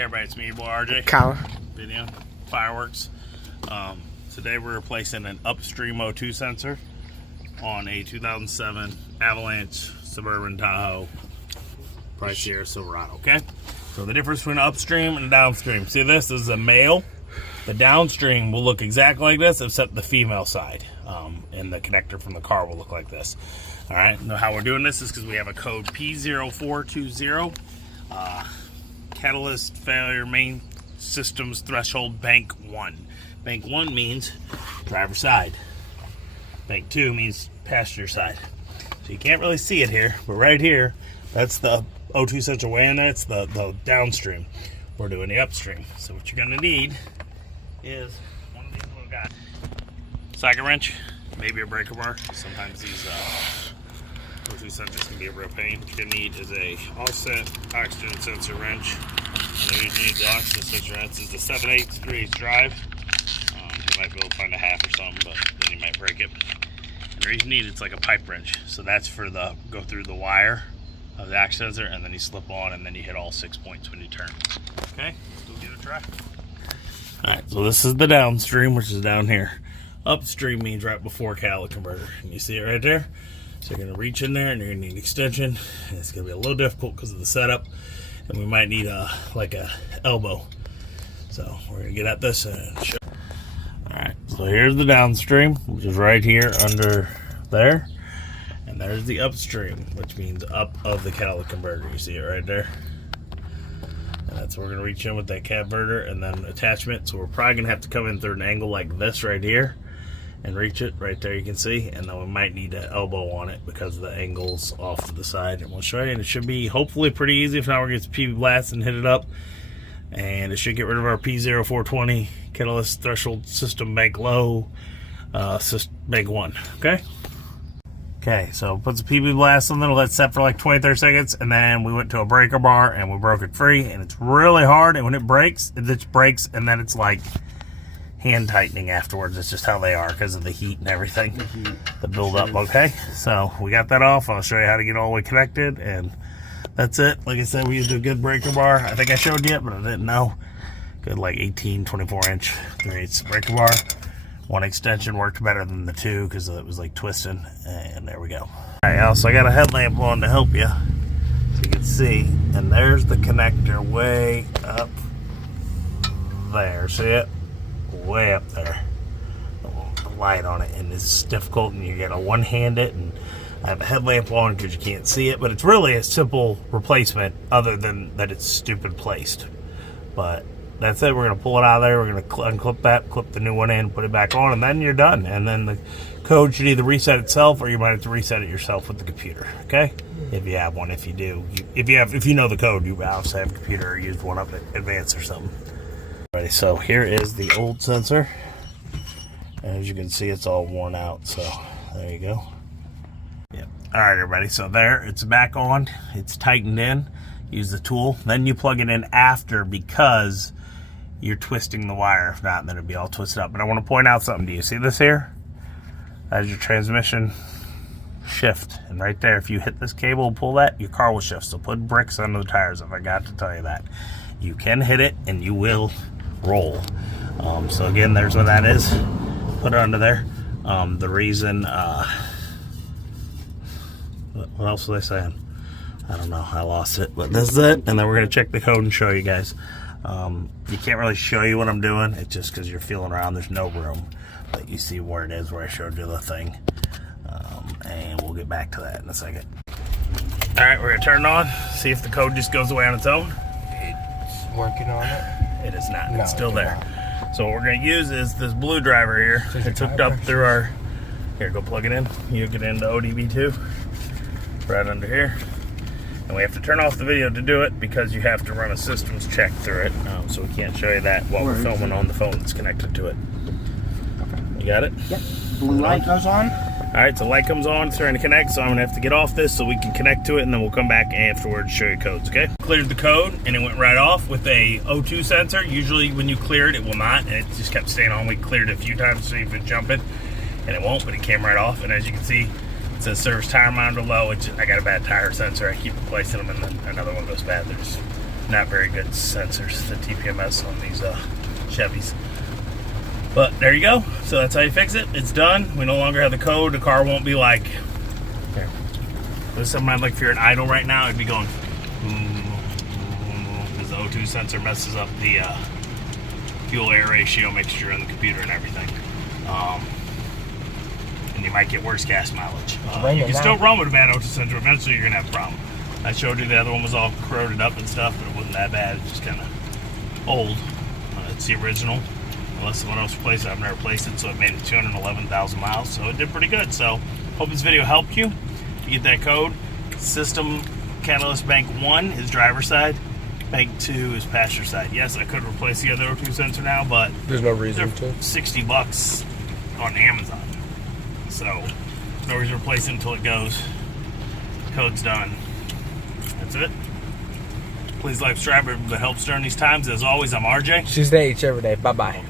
Hey everybody, it's me, your boy RJ. Colin. Video, fireworks. Today we're replacing an upstream O2 sensor on a 2007 Avalanche Suburban Tahoe Price Sierra Silverado, okay? So the difference between upstream and downstream. See this is a male. The downstream will look exactly like this except the female side. And the connector from the car will look like this. All right, now how we're doing this is because we have a code P0420 catalyst failure main systems threshold bank 1. Bank 1 means driver side. Bank 2 means passenger side. So you can't really see it here, but right here, that's the O2 sensor way in there. It's the downstream. We're doing the upstream. So what you're gonna need is one of these little guys. Socket wrench, maybe a breaker bar. Sometimes these O2 sensors can be a real pain. What you're gonna need is a offset oxygen sensor wrench. And then you need the oxygen sensor wrench. It's a 7/8 3/8 drive. You might be able to find a half or something, but then you might break it. And the reason you need it's like a pipe wrench. So that's for the go through the wire of the oxygen sensor, and then you slip on, and then you hit all 6 points when you turn. Okay, let's go give it a try. All right, so this is the downstream, which is down here. Upstream means right before catalytic converter. And you see it right there? So you're gonna reach in there and you're gonna need extension. And it's gonna be a little difficult because of the setup. And we might need like a elbow. So we're gonna get at this and show. All right, so here's the downstream, which is right here under there. And there's the upstream, which means up of the catalytic converter. You see it right there? And that's where we're gonna reach in with that converter and then attachment. So we're probably gonna have to come in through an angle like this right here and reach it right there, you can see. And then we might need an elbow on it because the angle's off to the side. And we'll show you, and it should be hopefully pretty easy. If not, we're gonna get the PB blast and hit it up. And it should get rid of our P0420 catalyst threshold system bank low, bank 1, okay? Okay, so puts a PB blast on there, let it set for like 20-30 seconds, and then we went to a breaker bar and we broke it free, and it's really hard, and when it breaks, and then it's like hand tightening afterwards. It's just how they are because of the heat and everything, the build up, okay? So we got that off. I'll show you how to get all the way connected, and that's it. Like I said, we used a good breaker bar. I think I showed you it, but I didn't know. Good like 18, 24 inch 3/8 breaker bar. One extension worked better than the two because it was like twisting, and there we go. All right, y'all, so I got a headlamp on to help you so you can see, and there's the connector way up there. See it? Way up there. The light on it, and it's difficult, and you gotta one-hand it, and I have a headlamp on because you can't see it, but it's really a simple replacement other than that it's stupid placed. But that's it. We're going to pull it out of there. We're going to unclip that, clip the new one in, put it back on, and then you're done. And then the code should either reset itself or you might have to reset it yourself with the computer, okay? If you have one. If you do. If you know the code, you obviously have a computer or used one up at Advanced or something. Alrighty, so here is the old sensor. As you can see, it's all worn out, so there you go. Yep. Alright, everybody, so there, it's back on. It's tightened in. Use the tool. Then you plug it in after because you're twisting the wire. If not, then it'll be all twisted up. But I want to point out something. Do you see this here? That's your transmission shift. And right there, if you hit this cable and pull that, your car will shift. So put bricks under the tires, if I got to tell you that. You can hit it and you will roll. So again, there's what that is. Put it under there. The reason, what else was I saying? I don't know, I lost it, but this is it, and then we're going to check the code and show you guys. You can't really show you what I'm doing, it's just because you're feeling around, there's no room, but you see where it is, where I showed you the thing, and we'll get back to that in a second. Alright, we're going to turn it on, see if the code just goes away on its own. It's working on it. It is not, it's still there. So what we're going to use is this blue driver here. It's hooked up through our, here, go plug it in, you get into ODB2, right under here. And we have to turn off the video to do it because you have to run a systems check through it. So we can't show you that while we're filming on the phone that's connected to it. Okay. You got it? Yep. Blue light goes on. Alright, so light comes on, it's starting to connect, so I'm going to have to get off this so we can connect to it, and then we'll come back afterwards to show you codes, okay? Cleared the code, and it went right off with a O2 sensor. Usually when you clear it, it will not, and it just kept staying on. We cleared it a few times to see if it jump it, and it won't, but it came right off. And as you can see, it says service tire monitor low. I got a bad tire sensor. I keep replacing them, and then another one goes bad. They're just not very good sensors, the TPMS on these Chevys. But there you go. So that's how you fix it. It's done. We no longer have the code. The car won't be like, There. there's something like if you're in idle right now, it'd be going, because the O2 sensor messes up the fuel-air ratio mixture in the computer and everything. And you might get worse gas mileage. You can still run with a bad O2 sensor. Eventually, you're going to have a problem. I showed you the other one was all corroded up and stuff, but it wasn't that bad. It's just kind of old. It's the original. Unless someone else replaced it. I've never replaced it, so it made it 211,000 miles. So it did pretty good. So hope this video helped you. You get that code. System Catalyst Bank 1 is driver's side. Bank 2 is passenger side. Yes, I could replace the other O2 sensor now, but There's no reason they're to. $60 on Amazon. So no reason to replace it until it goes. Code's done. That's it. Please like, subscribe, if it helps during these times. As always, I'm RJ. Choose the H every day. Bye-bye.